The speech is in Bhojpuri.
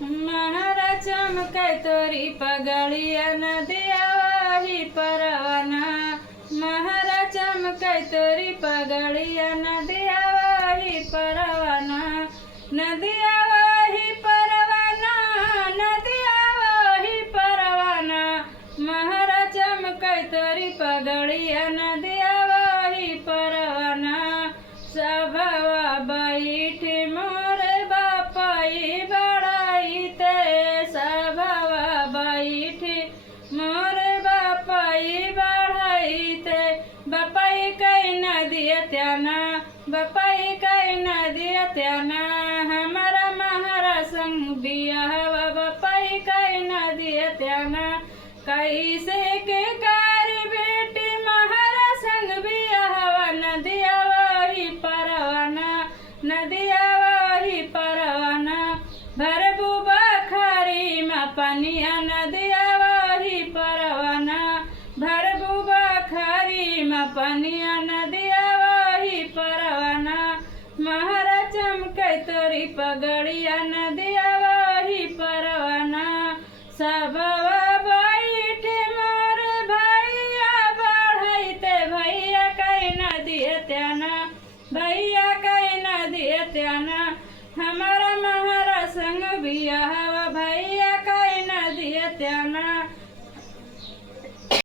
महारा चमकै तोरी पगड़िया नदिया वही परवाना। महारा चमकै तोरी पगड़िया नदिया वही परवाना। नदिया वही परवाना, नदिया वही परवाना। महारा चमकै तोरी पगड़िया नदिया वही परवाना। सभवा बैठी मोरे बापाई बड़ाई ते, सभवा बैठी मोरे बापाई बढ़ाई ते। बापाई कई नदिया त्याना, बापाई कई नदिया त्याना। हमारा महारा संग बियाहवा बापाई कई नदिया त्याना। कैसे के कारी बेटी महारा संग बियाहवा नदिया वही परवाना, नदिया वही परवाना। भरबू बखारी में पनिया नदिया वही परवाना। भरबू बखारी में पनिया नदिया वही परवाना। महारा चमकै तोरी पगड़िया नदिया वही परवाना। सबवा बैठे मोर भैया बढ़ैते, भैया कई नदिया त्याना, भैया कई नदिया त्याना। हमारा महारा संग बियाह